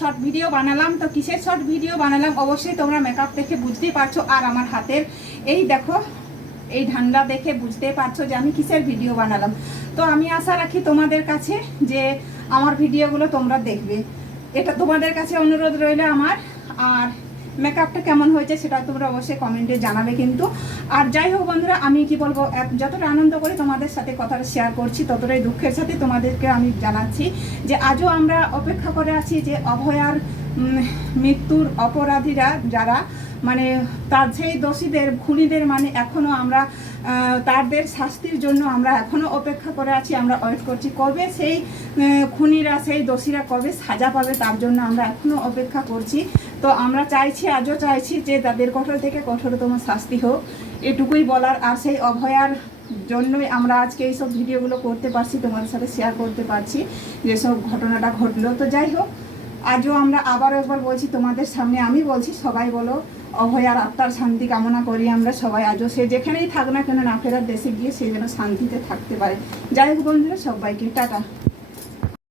Short video বানালাম। তো কিসের শর্ট ভিডিও বানালাম? অবশ্যই তোমরা মেকআপ দেখে বুঝতেই পারছ। আর আমার হাতের এই দেখো, এই ঠান্ডা দেখে বুঝতে পারছ যে আমি কিসের ভিডিও বানালাম। তো আমি আশা রাখি তোমাদের কাছে যে আমার ভিডিওগুলো তোমরা দেখবে। এটা তোমাদের কাছে অনুরোধ রইলে আমার। আর মেকআপটা কেমন হয়েছে সেটা তোমরা অবশ্যই কমেন্টে জানাবে কিন্তু। আর যাই হোক বন্ধুরা, আমি কি বলব যতটা আনন্দ করে তোমাদের সাথে কথাটা শেয়ার করছি, ততটাই দুঃখের সাথে তোমাদেরকে আমি জানাচ্ছি যে আজও আমরা অপেক্ষা করে আছি যে অভয়ার মৃত্যুর অপরাধীরা যারা মানে তার সেই দোষীদের, খুনিদের মানে এখনও আমরা তাদের শাস্তির জন্য আমরা এখনও অপেক্ষা করে আছি, আমরা ওয়েট করছি কবে সেই খুনিরা, সেই দোষীরা কবে সাজা পাবে তার জন্য আমরা এখনও অপেক্ষা করছি। তো আমরা চাইছি, আজও চাইছি যে তাদের কঠোর থেকে কঠোরতম শাস্তি হোক। এটুকুই বলার আর সেই অভয়ার জন্যই আমরা আজকে এইসব ভিডিওগুলো করতে পারছি, তোমাদের সাথে শেয়ার করতে পারছি, যেসব ঘটনাটা ঘটলো। তো যাই হোক আজও আমরা আবারও একবার বলছি, তোমাদের সামনে আমি বলছি, সবাই বলো অভয়ার আত্মার শান্তি কামনা করি আমরা সবাই আজও। সে যেখানেই থাক না কেন না ফেরার দেশে গিয়ে সে যেন শান্তিতে থাকতে পারে। যাই হোক বন্ধুরা, সবাইকে টাটা।